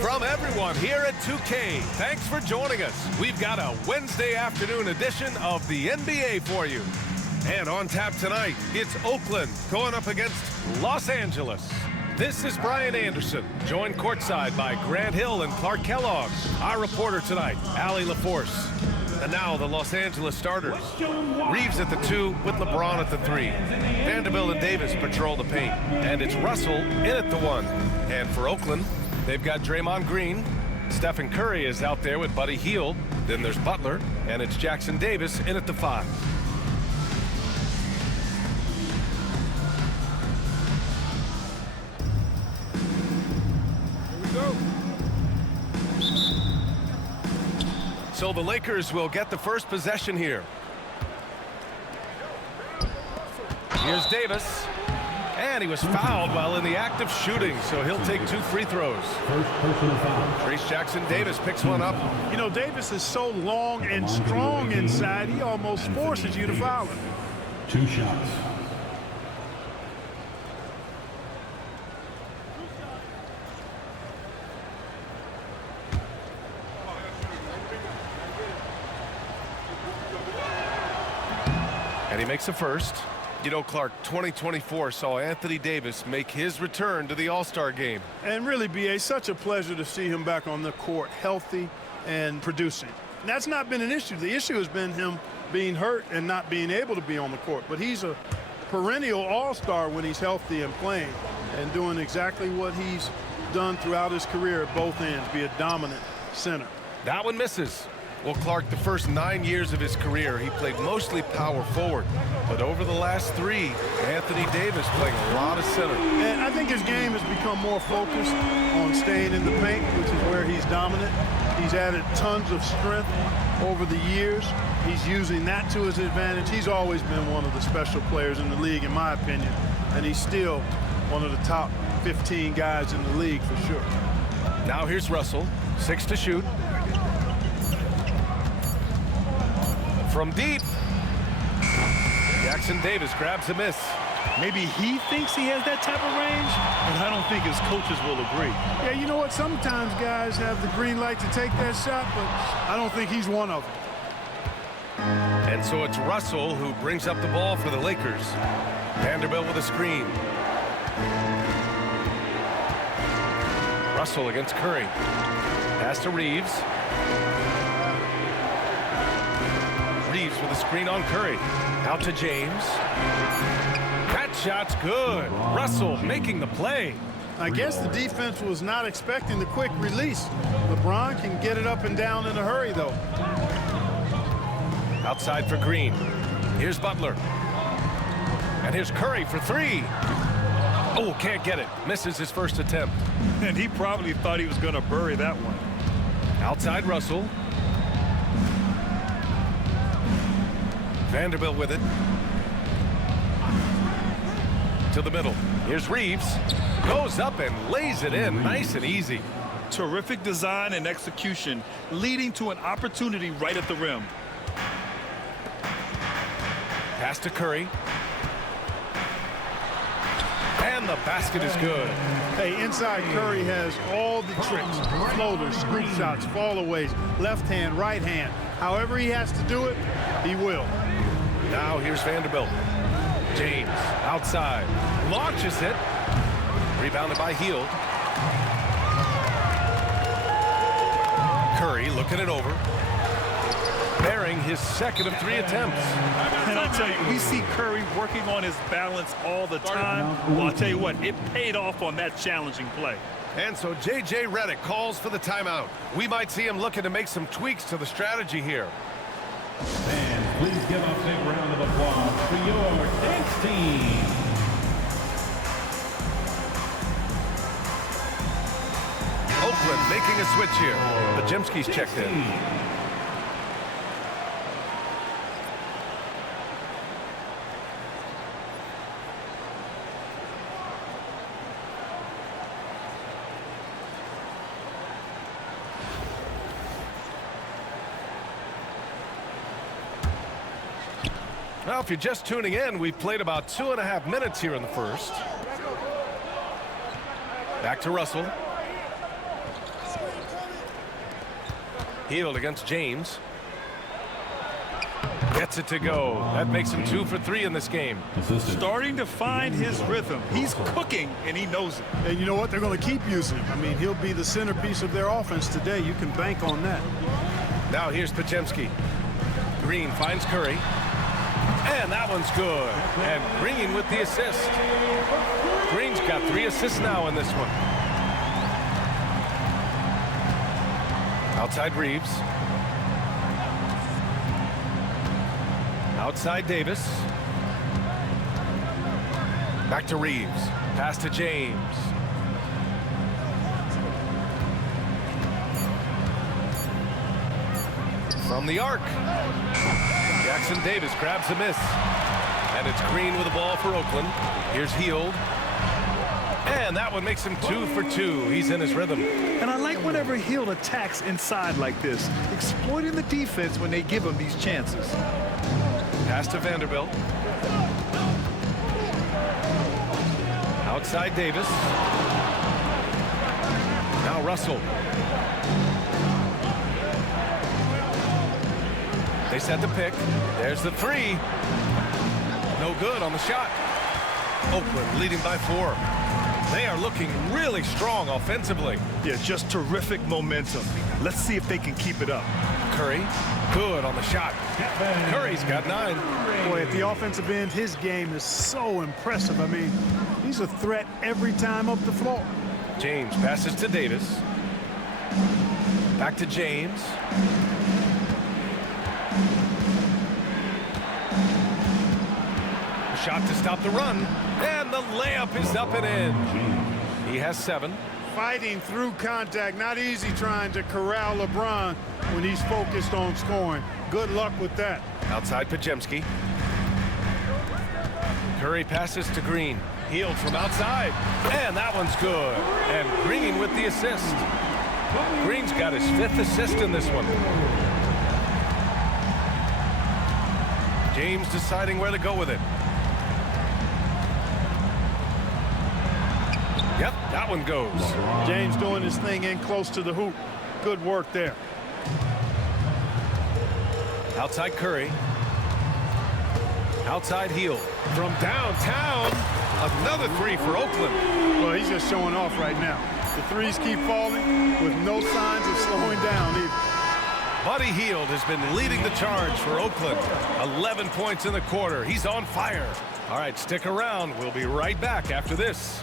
From everyone here at 2K, thanks for joining us. We've got a Wednesday afternoon edition of the NBA for you. And on tap tonight, it's Oakland going up against Los Angeles. This is Brian Anderson, joined courtside by Grant Hill and Clark Kellogg. Our reporter tonight, Allie LaForce. And now the Los Angeles starters. Reeves at the 2 with LeBron at the 3. Vanderbilt and Davis patrol the paint. And it's Russell in at the 1. And for Oakland, they've got Draymond Green. Stephen Curry is out there with Buddy Hield. Then there's Butler. And it's Jackson Davis in at the 5. So the Lakers will get the first possession here. Here's Davis. And he was fouled while in the act of shooting, so he'll take 2 free throws. First personal foul. Trace Jackson Davis picks one up. You know, Davis is so long and strong inside, he almost forces you to foul him. 2 shots. And he makes a first. You know, Clark, 2024 saw Anthony Davis make his return to the All-Star game. And really, B.A., such a pleasure to see him back on the court, healthy and producing. And that's not been an issue. The issue has been him being hurt and not being able to be on the court. But he's a perennial All-Star when he's healthy and playing and doing exactly what he's done throughout his career at both ends, be a dominant center. That one misses. Well, Clark, the first 9 years of his career, he played mostly power forward. But over the last 3, Anthony Davis playing a lot of center. And I think his game has become more focused on staying in the paint, which is where he's dominant. He's added tons of strength over the years. He's using that to his advantage. He's always been one of the special players in the league, in my opinion. And he's still one of the top 15 guys in the league for sure. Now here's Russell, 6 to shoot. From deep, Jackson Davis grabs a miss. Maybe he thinks he has that type of range, but I don't think his coaches will agree. Yeah, you know what? Sometimes guys have the green light to take that shot, but I don't think he's one of them. And so it's Russell who brings up the ball for the Lakers. Vanderbilt with a screen. Russell against Curry. Pass to Reeves. Reeves with a screen on Curry. Out to James. That shot's good. Russell making the play. I guess the defense was not expecting the quick release. LeBron can get it up and down in a hurry, though. Outside for Green. Here's Butler. And here's Curry for 3. Oh, can't get it. Misses his first attempt. And he probably thought he was going to bury that one. Outside Russell. Vanderbilt with it. To the middle. Here's Reeves. Goes up and lays it in nice and easy. Terrific design and execution, leading to an opportunity right at the rim. Pass to Curry. And the basket is good. Hey, inside Curry has all the tricks. Floaters, scoop shots, fallaways, left hand, right hand. However he has to do it, he will. Now here's Vanderbilt. James outside. Launches it. Rebounded by Hield. Curry looking it over. Bearing his second of 3 attempts. And I'll tell you, we see Curry working on his balance all the time. Well, I'll tell you what, it paid off on that challenging play. And so J.J. Redick calls for the timeout. We might see him looking to make some tweaks to the strategy here. And please give a big round of applause for your dance team. Oakland making a switch here. Bajemski's checked in. Well, if you're just tuning in, we've played about 2.5 minutes here in the first. Back to Russell. Healed against James. Gets it to go. That makes him 2 for 3 in this game. Starting to find his rhythm. He's cooking, and he knows it. And you know what? They're going to keep using him. I mean, he'll be the centerpiece of their offense today. You can bank on that. Now here's Pajemski. Green finds Curry. And that one's good. And Green with the assist. Green's got 3 assists now in this one. Outside Reeves. Outside Davis. Back to Reeves. Pass to James. From the arc. Jackson Davis grabs a miss. And it's Green with the ball for Oakland. Here's Heald. And that one makes him 2 for 2. He's in his rhythm. And I like whenever Heald attacks inside like this, exploiting the defense when they give him these chances. Pass to Vanderbilt. Outside Davis. Now Russell. They set the pick. There's the 3. No good on the shot. Oakland leading by 4. They are looking really strong offensively. Yeah, just terrific momentum. Let's see if they can keep it up. Curry, good on the shot. Curry's got 9. Boy, at the offensive end, his game is so impressive. I mean, he's a threat every time up the floor. James passes to Davis. Back to James. Shot to stop the run, and the layup is up and in. He has 7. Fighting through contact, not easy trying to corral LeBron when he's focused on scoring. Good luck with that. Outside Pajemski. Curry passes to Green. Healed from outside, and that one's good. And Green with the assist. Green's got his 5th assist in this one. James deciding where to go with it. Yep, that one goes. James doing his thing in close to the hoop. Good work there. Outside Curry. Outside Heald. From downtown, another 3 for Oakland. Well, he's just showing off right now. The 3s keep falling with no signs of slowing down either. Buddy Hield has been leading the charge for Oakland. 11 points in the quarter. He's on fire. All right, stick around. We'll be right back after this.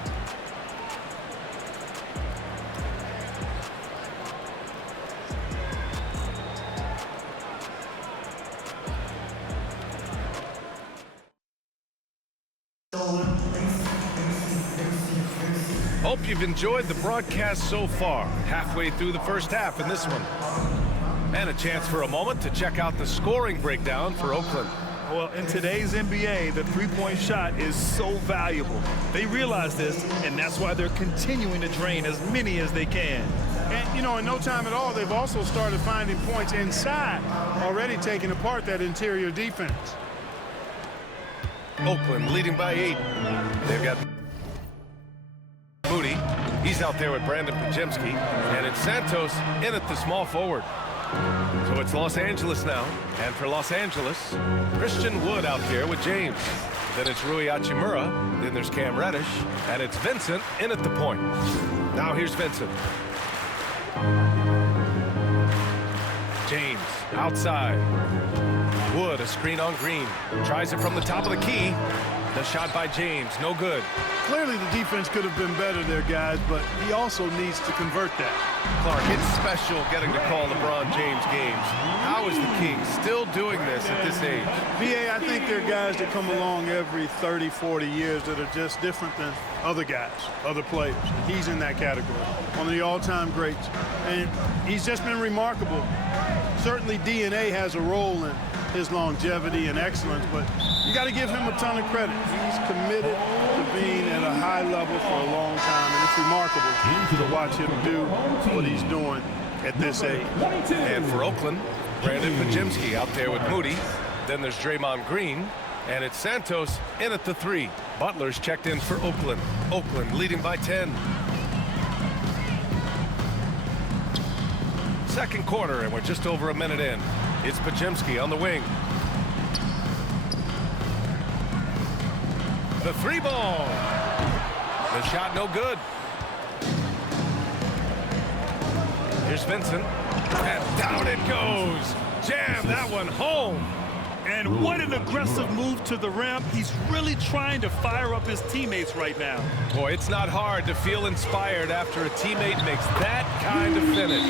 Hope you've enjoyed the broadcast so far. Halfway through the first half in this one. And a chance for a moment to check out the scoring breakdown for Oakland. Well, in today's NBA, the three-point shot is so valuable. They realize this, and that's why they're continuing to drain as many as they can. And, you know, in no time at all, they've also started finding points inside, already taking apart that interior defense. Oakland leading by 8. They've got Moody. He's out there with Brandon Pajemski. And it's Santos in at the small forward. So it's Los Angeles now. And for Los Angeles, Christian Wood out there with James. Then it's Rui Hachimura. Then there's Cam Reddish. And it's Vincent in at the point. Now here's Vincent. James outside. Wood, a screen on Green. Tries it from the top of the key. The shot by James, no good. Clearly the defense could have been better there, guys, but he also needs to convert that. Clark, it's special getting to call LeBron James games. How is the King still doing this at this age? VA, I think there are guys that come along every 30, 40 years that are just different than other guys, other players. He's in that category, one of the all-time greats. And he's just been remarkable. Certainly DNA has a role in his longevity and excellence, but you got to give him a ton of credit. He's committed to being at a high level for a long time, and it's remarkable to watch him do what he's doing at this age. And for Oakland, Brandon Pajemski out there with Moody. Then there's Draymond Green. And it's Santos in at the 3. Butler's checked in for Oakland. Oakland leading by 10. Second quarter, and we're just over a minute in. It's Pajemski on the wing. The 3 ball. The shot no good. Here's Vincent. And down it goes. Jam that one home. And what an aggressive move to the rim. He's really trying to fire up his teammates right now. Boy, it's not hard to feel inspired after a teammate makes that kind of finish.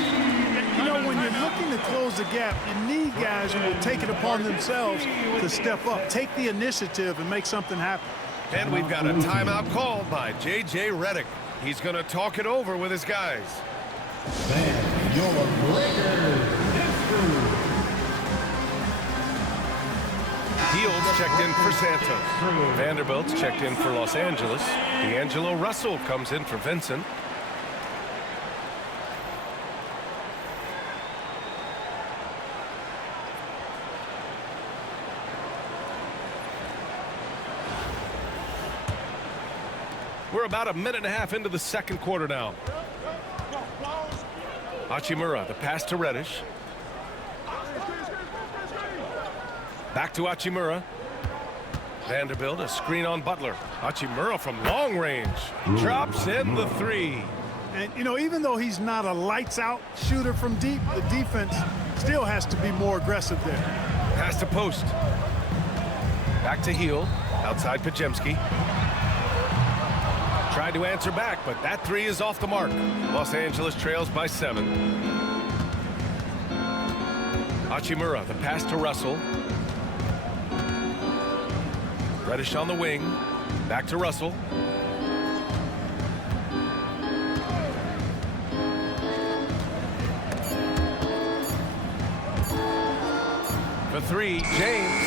You know, when you're looking to close the gap, you need guys who will take it upon themselves to step up, take the initiative, and make something happen. And we've got a timeout called by J.J. Redick. He's going to talk it over with his guys. And your Lakers history. Fields checked in for Santos. Vanderbilt's checked in for Los Angeles. D'Angelo Russell comes in for Vincent. We're about a minute and a half into the second quarter now. Hachimura, the pass to Reddish. Back to Hachimura. Vanderbilt, a screen on Butler. Hachimura from long range. Drops in the 3. And, you know, even though he's not a lights-out shooter from deep, the defense still has to be more aggressive there. Pass to post. Back to Heel. Outside Pajemski. Tried to answer back, but that 3 is off the mark. Los Angeles trails by 7. Hachimura, the pass to Russell. Reddish on the wing. Back to Russell. For 3, James.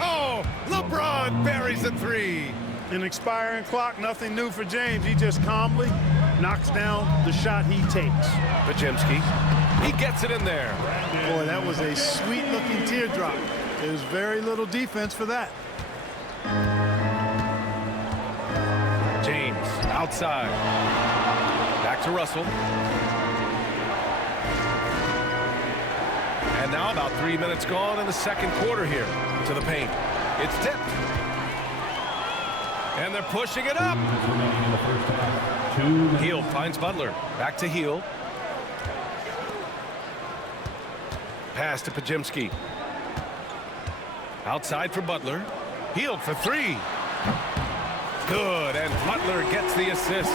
Oh, LeBron buries a 3. An expiring clock, nothing new for James. He just calmly knocks down the shot he takes. Pajemski. He gets it in there. Boy, that was a sweet-looking teardrop. There's very little defense for that. James outside. Back to Russell. And now about 3 minutes gone in the second quarter here. To the paint. It's tipped. And they're pushing it up. Heel finds Butler. Back to Heel. Pass to Pajemski. Outside for Butler. Heel for 3. Good, and Butler gets the assist.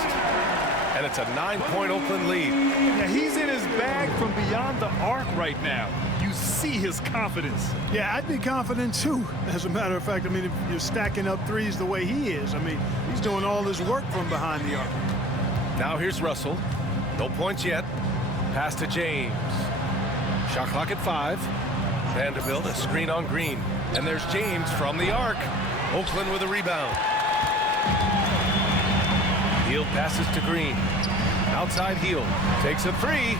And it's a 9-point Oakland lead. Yeah, he's in his bag from beyond the arc right now. You see his confidence. Yeah, I'd be confident too. As a matter of fact, I mean, if you're stacking up threes the way he is, I mean, he's doing all his work from behind the arc. Now here's Russell. No points yet. Pass to James. Shot clock at 5. Vanderbilt, a screen on Green. And there's James from the arc. Oakland with a rebound. Heel passes to Green. Outside Heel. Takes a 3.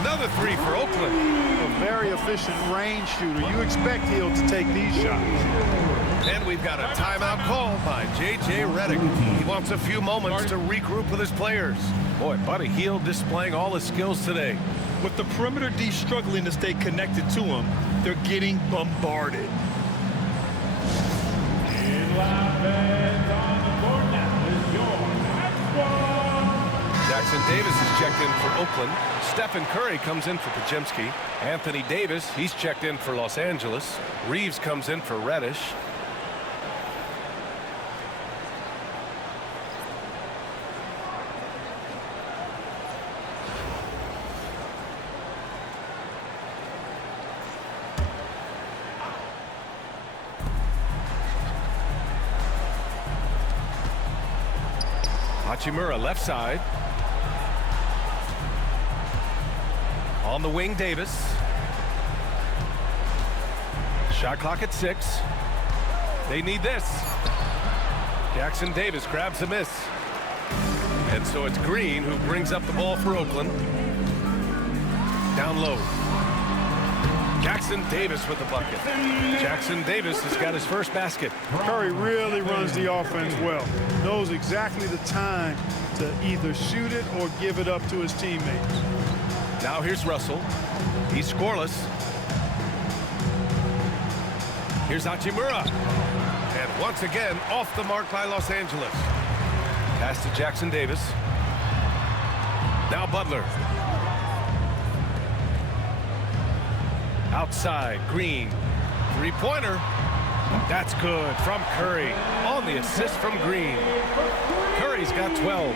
Another 3 for Oakland. A very efficient range shooter. You expect Heel to take these shots. And we've got a timeout called by J.J. Redick. He wants a few moments to regroup with his players. Boy, Buddy Hield displaying all his skills today. With the perimeter D struggling to stay connected to him, they're getting bombarded. Jackson Davis is checked in for Oakland. Stephen Curry comes in for Pajemski. Anthony Davis, he's checked in for Los Angeles. Reeves comes in for Reddish. Hachimura left side. On the wing, Davis. Shot clock at 6. They need this. Jackson Davis grabs a miss. And so it's Green who brings up the ball for Oakland. Down low. Jackson Davis with the bucket. Jackson Davis has got his first basket. Curry really runs the offense well. Knows exactly the time to either shoot it or give it up to his teammates. Now here's Russell. He's scoreless. Here's Hachimura. And once again, off the mark by Los Angeles. Pass to Jackson Davis. Now Butler. Outside, Green. Three-pointer. That's good from Curry. On the assist from Green. Curry's got 12.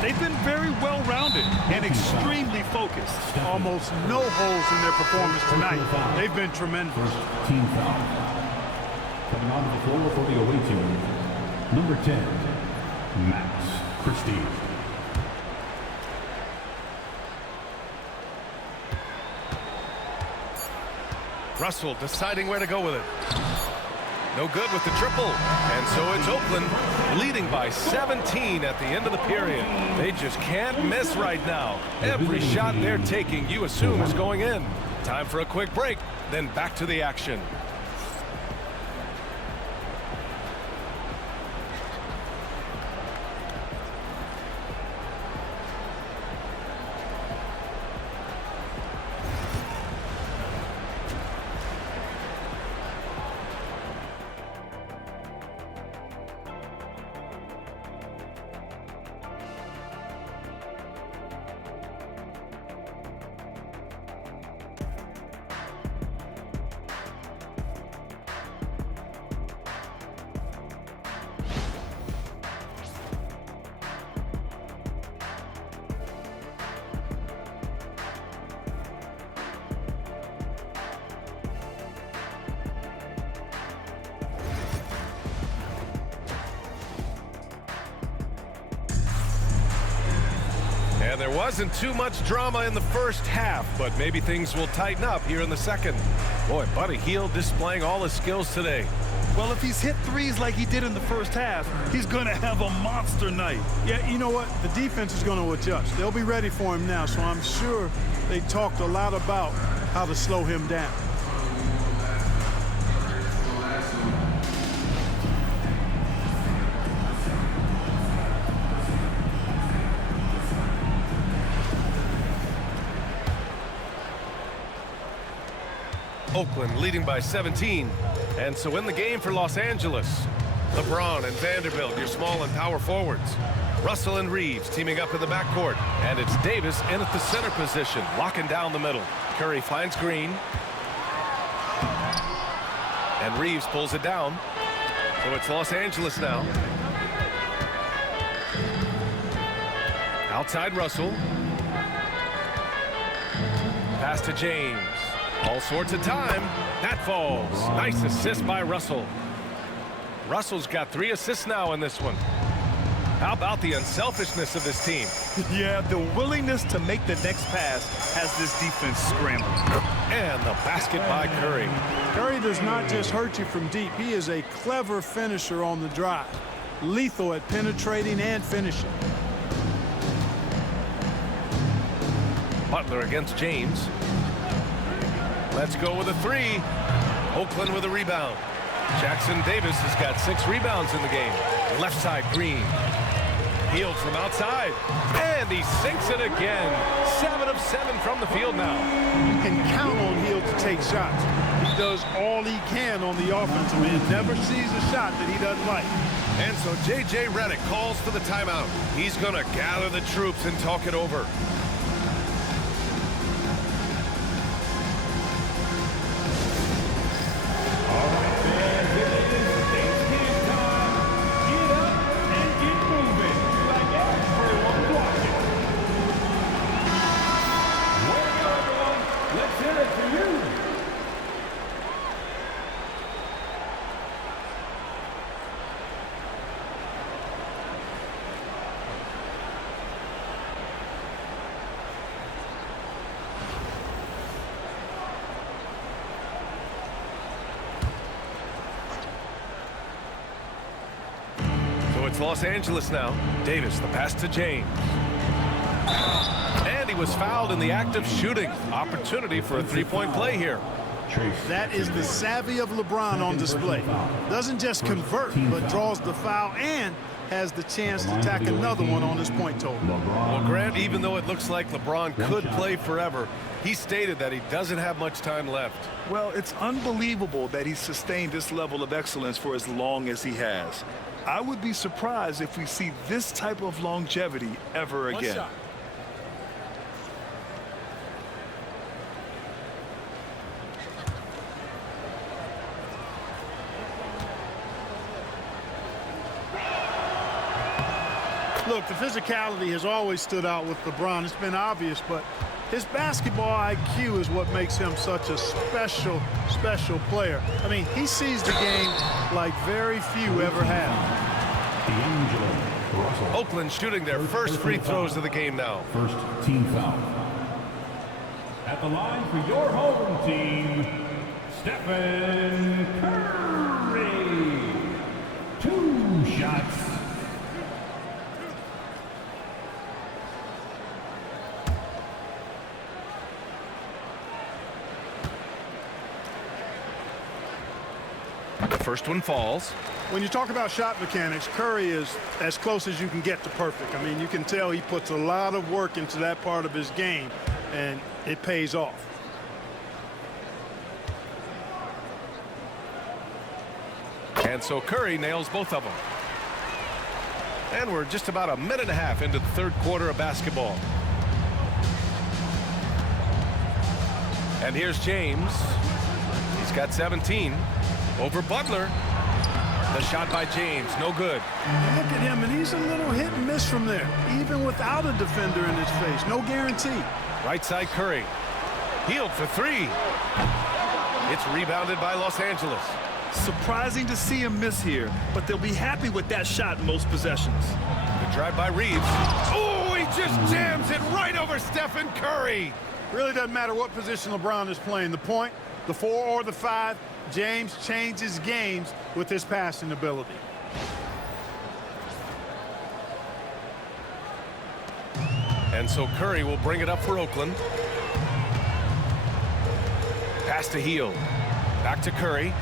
They've been very well-rounded and extremely focused. Almost no holes in their performance tonight. They've been tremendous. First team foul. Coming onto the floor for the away team, number 10, Max Christie. Russell deciding where to go with it. No good with the triple. And so it's Oakland leading by 17 at the end of the period. They just can't miss right now. Every shot they're taking, you assume, is going in. Time for a quick break, then back to the action. And there wasn't too much drama in the first half, but maybe things will tighten up here in the second. Boy, Buddy Hield displaying all his skills today. Well, if he's hit threes like he did in the first half, he's going to have a monster night. Yeah, you know what? The defense is going to adjust. They'll be ready for him now, so I'm sure they talked a lot about how to slow him down. Oakland leading by 17. And so in the game for Los Angeles, LeBron and Vanderbilt, your small and power forwards. Russell and Reeves teaming up in the backcourt. And it's Davis in at the center position, locking down the middle. Curry finds Green. And Reeves pulls it down. So it's Los Angeles now. Outside Russell. Pass to James. All sorts of time. That falls. Nice assist by Russell. Russell's got 3 assists now in this one. How about the unselfishness of this team? Yeah, the willingness to make the next pass has this defense scrambling. And the basket by Curry. Curry does not just hurt you from deep. He is a clever finisher on the drive. Lethal at penetrating and finishing. Butler against James. Let's go with a 3. Oakland with a rebound. Jackson Davis has got 6 rebounds in the game. Left side, Green. Hield from outside. And he sinks it again. 7 of 7 from the field now. You can count on Hield to take shots. He does all he can on the offensive end. Never sees a shot that he doesn't like. And so J.J. Redick calls for the timeout. He's going to gather the troops and talk it over. It's Los Angeles now. Davis, the pass to James. And he was fouled in the act of shooting. Opportunity for a 3-point play here. That is the savvy of LeBron on display. Doesn't just convert, but draws the foul and has the chance to tack another one on his point total. Well, Grant, even though it looks like LeBron could play forever, he stated that he doesn't have much time left. Well, it's unbelievable that he's sustained this level of excellence for as long as he has. I would be surprised if we see this type of longevity ever again. Look, the physicality has always stood out with LeBron. It's been obvious, but his basketball IQ is what makes him such a special, special player. I mean, he sees the game like very few ever have. Oakland shooting their first free throws of the game now. First team foul. At the line for your home team, Stephen Curry. 2 shots. The first one falls. When you talk about shot mechanics, Curry is as close as you can get to perfect. I mean, you can tell he puts a lot of work into that part of his game, and it pays off. And so Curry nails both of them. And we're just about a minute and a half into the third quarter of basketball. And here's James. He's got 17 over Butler. The shot by James, no good. Look at him, and he's a little hit and miss from there, even without a defender in his face. No guarantee. Right side Curry. Healed for 3. It's rebounded by Los Angeles. Surprising to see him miss here, but they'll be happy with that shot in most possessions. Good drive by Reeves. Oh, he just jams it right over Stephen Curry. Really doesn't matter what position LeBron is playing. The point, the 4 or the 5, James changes games with his passing ability. And so Curry will bring it up for Oakland. Pass to Heel. Back to Curry.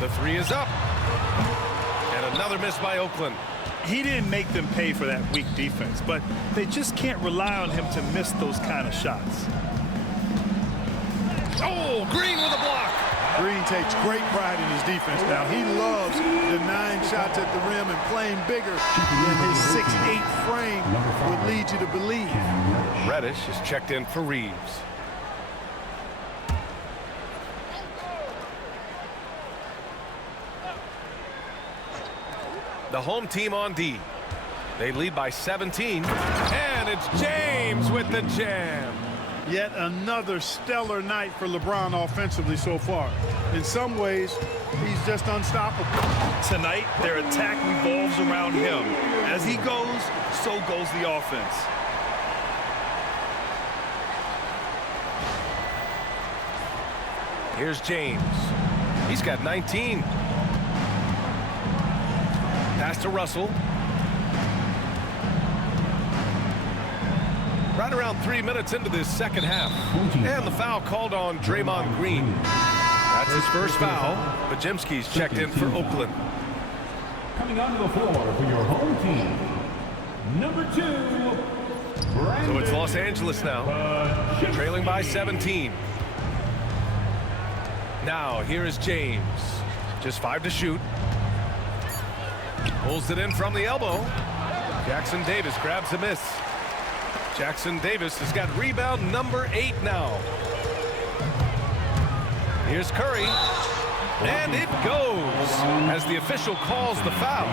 The 3 is up. And another miss by Oakland. He didn't make them pay for that weak defense, but they just can't rely on him to miss those kind of shots. Oh, Green with a block. Green takes great pride in his defense now. He loves denying shots at the rim and playing bigger than his 6'8" frame would lead you to believe. Reddish is checked in for Reeves. The home team on D. They lead by 17. And it's James with the jam. Yet another stellar night for LeBron offensively so far. In some ways, he's just unstoppable. Tonight, their attack revolves around him. As he goes, so goes the offense. Here's James. He's got 19. Pass to Russell. Right around 3 minutes into this second half. And the foul called on Draymond Green. That's his first foul. Bajemski's checked in for Oakland. Coming onto the floor for your home team, number 2, So it's Los Angeles now, trailing by 17. Now, here is James. Just 5 to shoot. Pulls it in from the elbow. Jackson Davis grabs a miss. Jackson Davis has got rebound number 8 now. Here's Curry. And it goes as the official calls the foul.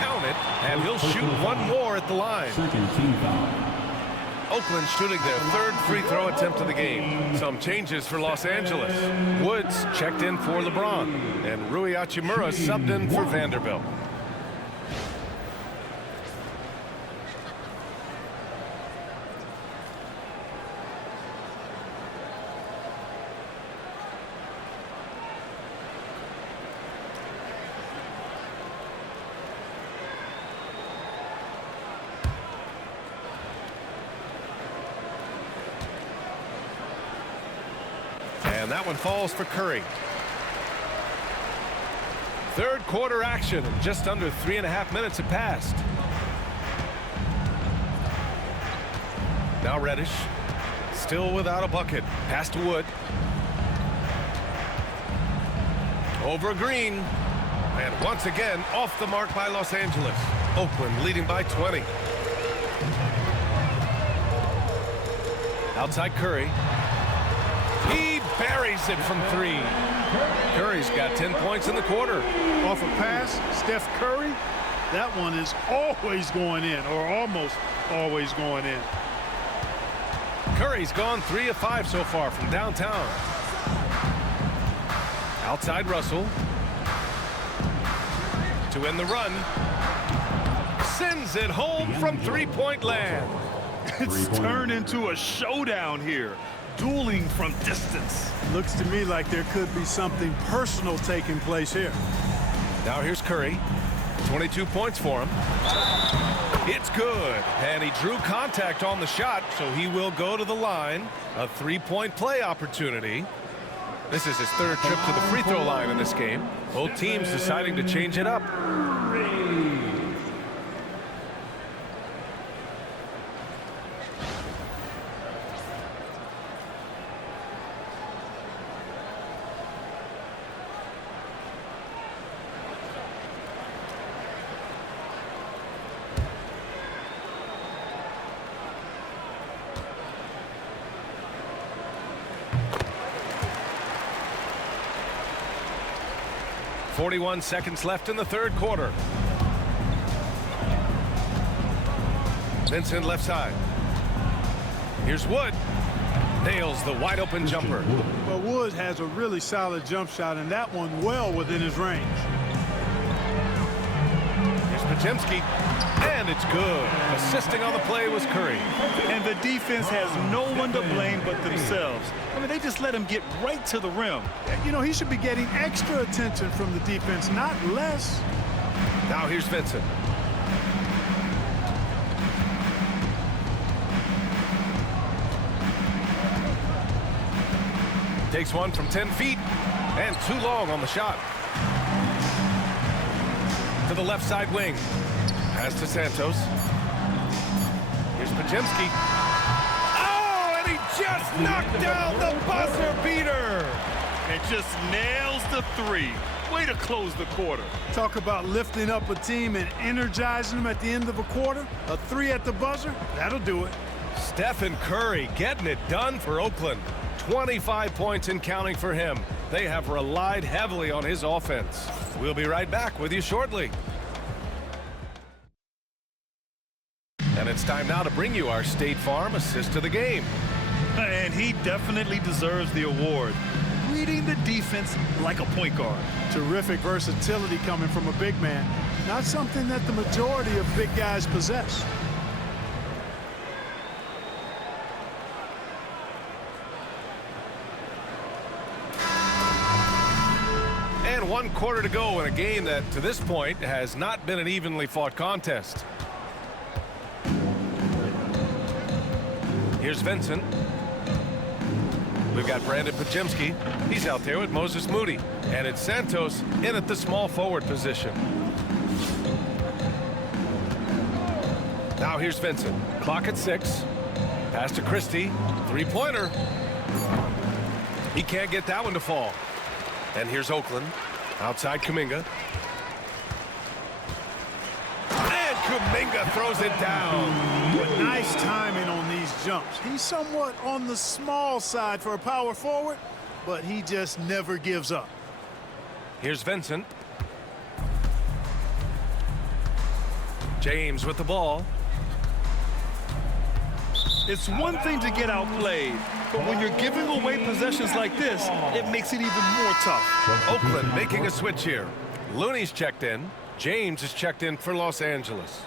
Count it, and he'll shoot one more at the line. second team foul. Oakland shooting their third free throw attempt of the game. Some changes for Los Angeles. Woods checked in for LeBron, and Rui Hachimura subbed in for Vanderbilt. And that one falls for Curry. Third quarter action, and just under 3.5 minutes have passed. Now Reddish, still without a bucket. Pass to Wood. Over Green. And once again, off the mark by Los Angeles. Oakland leading by 20. Outside Curry. He buries it from 3. Curry's got 10 points in the quarter. Off a pass, Steph Curry, that one is always going in, or almost always going in. Curry's gone 3 of 5 so far from downtown. Outside Russell. To end the run. Sends it home from three-point land. It's turned into a showdown here. Dueling from distance. Looks to me like there could be something personal taking place here. Now here's Curry. 22 points for him. It's good. And he drew contact on the shot, so he will go to the line. A three-point play opportunity. This is his third trip to the free throw line in this game. Both teams deciding to change it up. .41 seconds left in the third quarter. Vincent left side. Here's Wood. Nails the wide open jumper. Well, Wood has a really solid jump shot, and that one well within his range. Here's Podziemski. And it's good. Assisting on the play was Curry. And the defense has no one to blame but themselves. I mean, they just let him get right to the rim. You know, he should be getting extra attention from the defense, not less. Now here's Vincent. Takes one from 10 feet and too long on the shot. To the left side wing. Pass to Santos. Here's Podziemski. Oh, and he just knocked down the buzzer beater. And just nails the 3. Way to close the quarter. Talk about lifting up a team and energizing them at the end of a quarter. A 3 at the buzzer, that'll do it. Stephen Curry getting it done for Oakland. 25 points and counting for him. They have relied heavily on his offense. We'll be right back with you shortly. And it's time now to bring you our State Farm assist of the game. And he definitely deserves the award. Reading the defense like a point guard. Terrific versatility coming from a big man. Not something that the majority of big guys possess. And 1 quarter to go in a game that, to this point, has not been an evenly fought contest. Here's Vincent. We've got Brandon Podziemski. He's out there with Moses Moody. And it's Santos in at the small forward position. Now here's Vincent. Clock at 6. Pass to Christie. Three-pointer. He can't get that one to fall. And here's Oakland. Outside Kuminga. And Kuminga throws it down. But nice timing on these jumps. He's somewhat on the small side for a power forward, but he just never gives up. Here's Vincent. James with the ball. It's one thing to get outplayed, but when you're giving away possessions like this, it makes it even more tough. Oakland making a switch here. Looney's checked in. James is checked in for Los Angeles.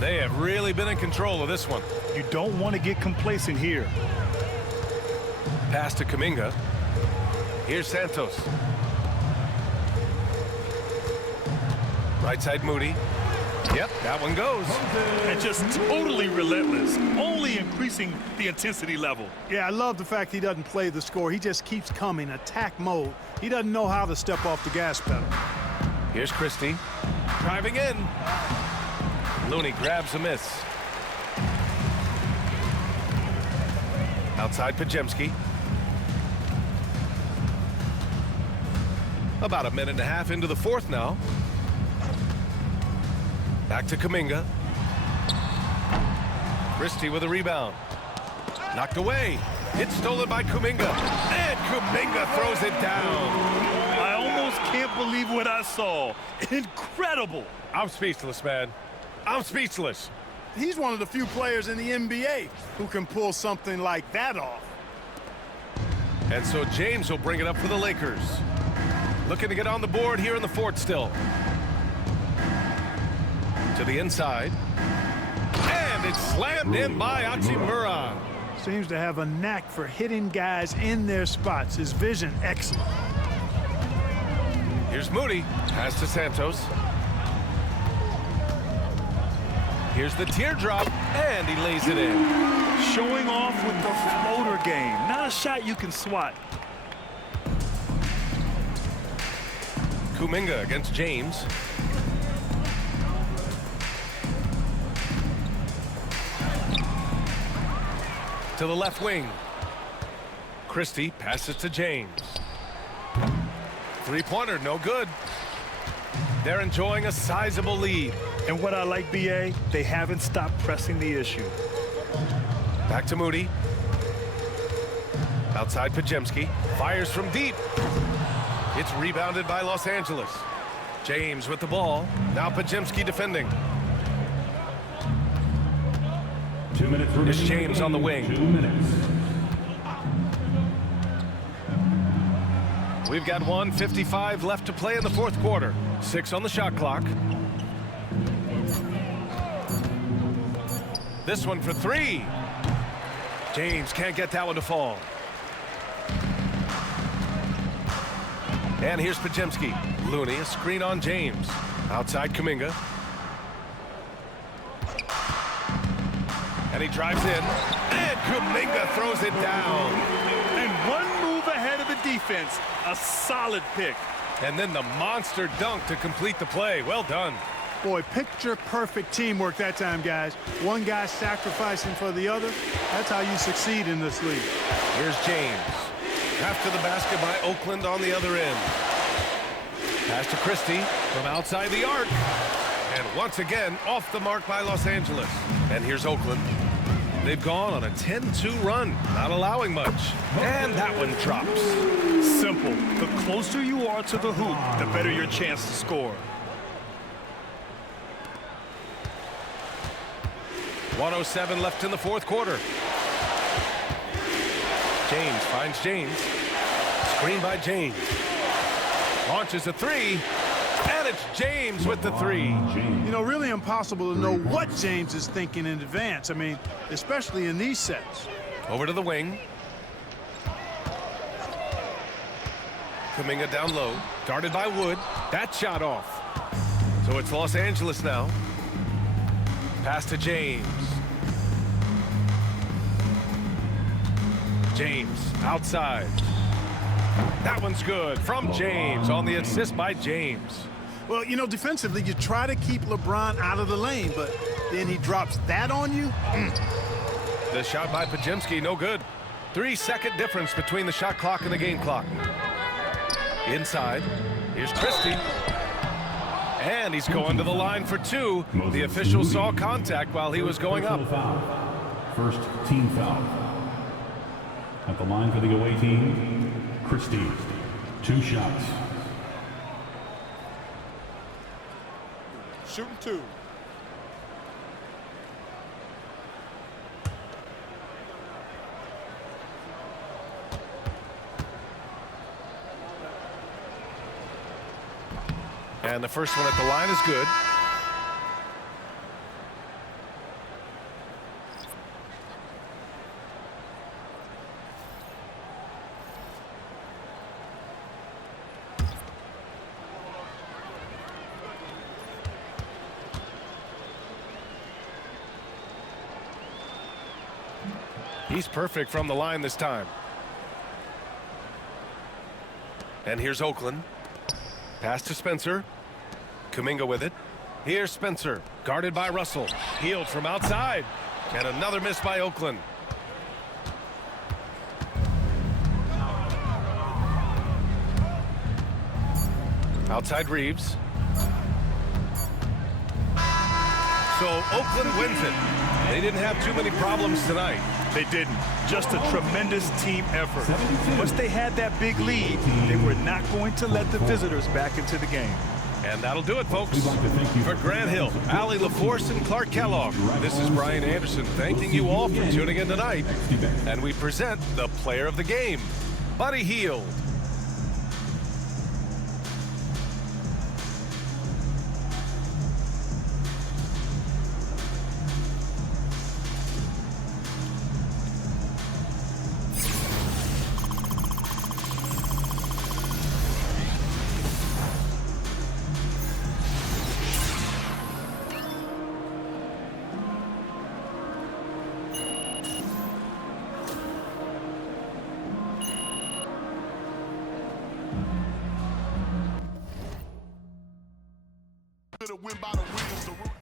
They have really been in control of this one. You don't want to get complacent here. Pass to Kuminga. Here's Santos. Right side Moody. Yep, that one goes. And just totally relentless, only increasing the intensity level. Yeah, I love the fact he doesn't play the score. He just keeps coming, attack mode. He doesn't know how to step off the gas pedal. Here's Christie, driving in. Looney grabs a miss. Outside Pajemski. About a minute and a half into the fourth now. Back to Kuminga. Christie with a rebound. Knocked away. It's stolen by Kuminga. And Kuminga throws it down. I almost can't believe what I saw. Incredible. I'm speechless, man. I'm speechless. He's one of the few players in the NBA who can pull something like that off. And so James will bring it up for the Lakers. Looking to get on the board here in the fourth still. To the inside. And it's slammed in by Hachimura. Seems to have a knack for hitting guys in their spots. His vision, excellent. Here's Moody. Pass to Santos. Here's the teardrop, and he lays it in. Showing off with the floater game. Not a shot you can swat. Kuminga against James. To the left wing. Christie passes to James. Three-pointer, no good. They're enjoying a sizable lead. And what I like, BA, they haven't stopped pressing the issue. Back to Moody. Outside Pajemski. Fires from deep. It's rebounded by Los Angeles. James with the ball. Now Pajemski defending. 2 minutes remaining. It's James on the wing. 2 minutes. We've got 1:55 left to play in the fourth quarter. 6 on the shot clock. This one for 3. James can't get that one to fall. And here's Pajemski. Looney, a screen on James. Outside Kuminga. And he drives in. And Kuminga throws it down. And one move ahead of the defense. A solid pick. And then the monster dunk to complete the play. Well done. Boy, picture-perfect teamwork that time, guys. One guy sacrificing for the other. That's how you succeed in this league. Here's James. After the basket by Oakland on the other end. Pass to Christie from outside the arc. And once again, off the mark by Los Angeles. And here's Oakland. They've gone on a 10-2 run, not allowing much. And that one drops. Simple. The closer you are to the hoop, the better your chance to score. 1:07 left in the fourth quarter. James finds James. Screen by James. Launches a 3. And it's James with the 3. You know, really impossible to know what James is thinking in advance. I mean, especially in these sets. Over to the wing. Kuminga down low. Guarded by Wood. That shot off. So it's Los Angeles now. Pass to James. James outside. That one's good from James on the assist by James. Well, you know, defensively, you try to keep LeBron out of the lane, but then he drops that on you. The shot by Pajemski, no good. 3-second difference between the shot clock and the game clock. Inside, here's Christie. And he's going to the line for 2. The official saw contact while he was going up. First team foul. At the line for the away team, Christie. 2 shots. Shooting 2. And the first one at the line is good. He's perfect from the line this time. And here's Oakland. Pass to Spencer. Kuminga with it. Here's Spencer, guarded by Russell. Healed from outside. And another miss by Oakland. Outside Reeves. So Oakland wins it. They didn't have too many problems tonight. They didn't. Just a tremendous team effort. Once they had that big lead, they were not going to let the visitors back into the game. And that'll do it, folks. For Grant Hill, Allie LaForce, and Clark Kellogg, this is Brian Anderson thanking you all for tuning in tonight. And we present the player of the game, Buddy Hield. Win by the